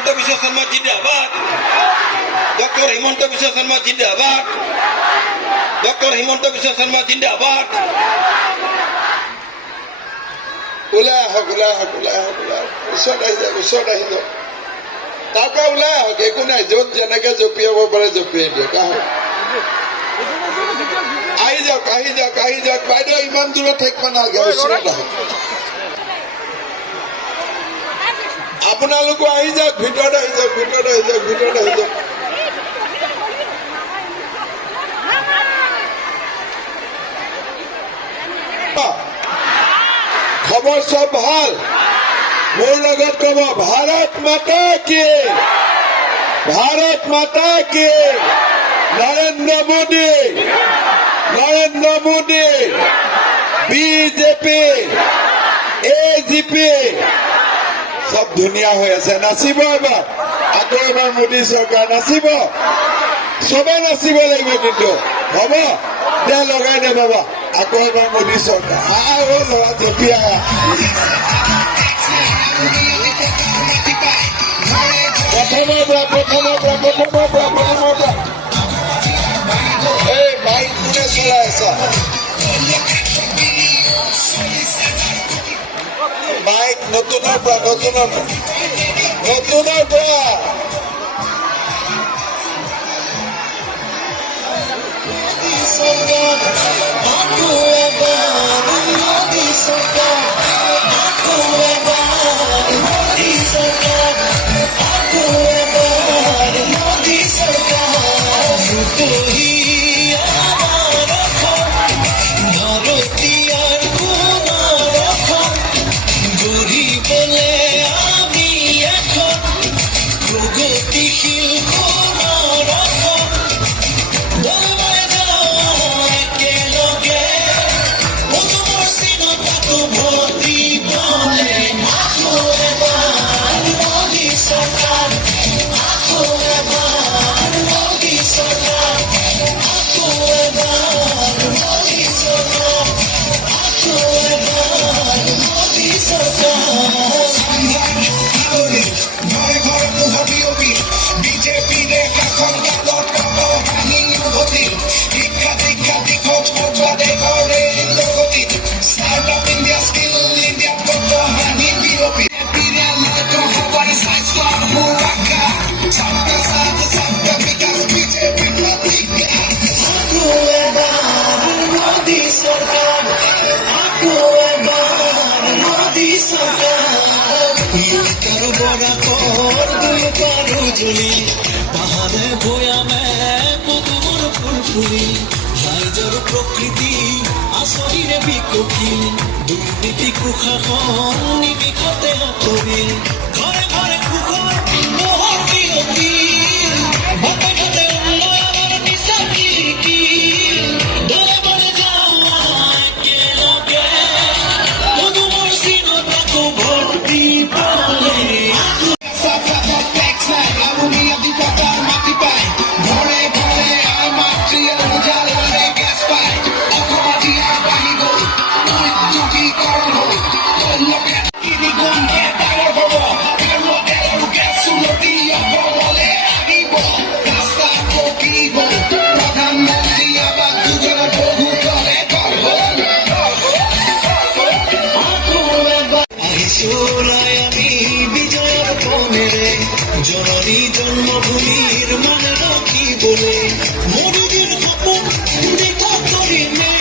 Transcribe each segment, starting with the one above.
হিমন্ত বিশ্ব শর্মা জিন্দাবাদ, ডক্টর হিমন্ত বিশ্ব শর্মা জিন্দাবাদ, ডক্টর হিমন্ত বিশ্ব শর্মা জিন্দাবাদ। ওলাই আহক, ওলাই আহক, ওলাই আহক, ওলাই আহক, ওচৰত আহি যাওক, ওচৰত আহি যাওক, তাৰ পৰা ওলাই আহক, একো নাই, য'ত যেনেকে জঁপিয়াব পাৰে জঁপিয়াই দিয়ক, আহক, আহি যাওক, আহি যাওক, আহি যাওক, বাইদেউ ইমান দূৰত থাকিব নালাগে, ওচৰত আহক, আপোনালোকো আহি যাওক, ভিতৰত আহি যাওক, ভিতৰত আহি যাওক, ভিতৰত আহি যাওক। খবৰ চব ভাল? মোৰ লগত কব ভাৰত মাতা কি, ভাৰত মাতা কি, নৰেন্দ্ৰ মোদী, নৰেন্দ্ৰ মোদী, বিজেপি, এজিপি, সব ধুনীয়া হৈ আছে। নাচিব এবাৰ, আকৌ এবাৰ মোদী চৰকাৰ নাচিব, চবে নাচিব লাগিব কিন্তু, হ'ব দে, লগাই দে বাবা, আকৌ এবাৰ মোদী চৰকাৰ। আৰু ল'ৰা জঁপিয়া প্ৰথমৰ পৰা, প্ৰথমৰ পৰা, প্ৰথমৰ পৰা, প্ৰথমৰ পৰা। এই বাইক কোনে চলাই আছা? বাইক নতুনৰ পৰা, নতুনৰ পৰা, নতুনৰ পৰা। পাহাড়ে ভৈয়ামে মধুমৰ ফুল ফুলি, ৰাইজৰ প্ৰকৃতি আচৰিৰে বিকশিল, দুৰ্নীতি কুশাসন নিমিষতে আঁতৰি, ঘৰে ঘৰে সুখৰ পোহৰ বিয়পি, ঘাটে ঘাটে উন্নয়নৰ নিচা খিৰিকিল, দলে বলে যাওঁ একেলগে, মধুমৰ চিনত আকৌ ভৰ্তি পালে। জননী জন্মভূমিৰ মানে ৰাখিবলে মোদীৰ সপোন দেখা কৰিমে,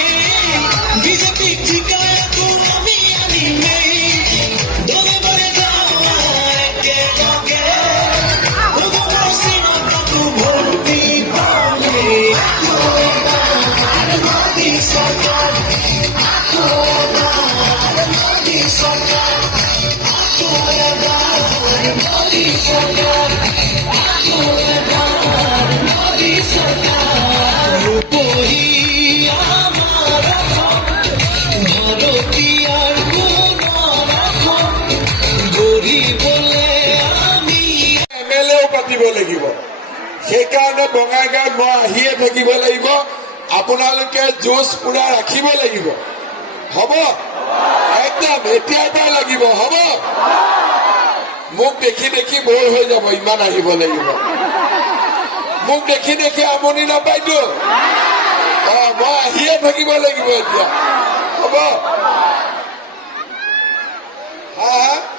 বিজেপিক জিকাই আকৌ আমি আনিমে, দলে বলে যাওঁ একেলগে, মধুমৰ চিনত আকৌ ভৰ্তি পালে। আকৌ এবাৰ মোদী চৰকাৰ, আকৌ এবাৰ মোদী চৰকাৰ, আকৌ এবাৰ মোদী চৰকাৰ, আকৌ এবাৰ মোদী চৰকাৰ। ৰূপহী আমাৰ ভাৰতীয়াৰ গুণৰ গঢ়িবলে আমি MLA পাতিব লাগিব। সেইকাৰণে বঙাইগাঁৱত মই আহিয়ে থাকিব লাগিব, আপোনালোকে জোচ পুৰা ৰাখিব লাগিব, হ'ব? একদম এতিয়াৰ পৰা লাগিব, হ'ব? মোক দেখি দেখি বৰ হৈ যাব, ইমান আহিব লাগিব। মোক দেখি দেখি আমনি নাপায়তো। মই আহিয়ে থাকিব লাগিব এতিয়া, হ'ব?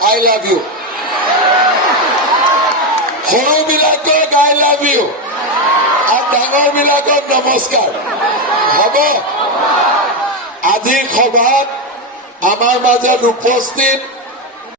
I love you. সৰুবিলাকক I love you আৰু ডাঙৰবিলাকক নমস্কাৰ, হ'ব? আজিৰ সভাত আমাৰ মাজত উপস্থিত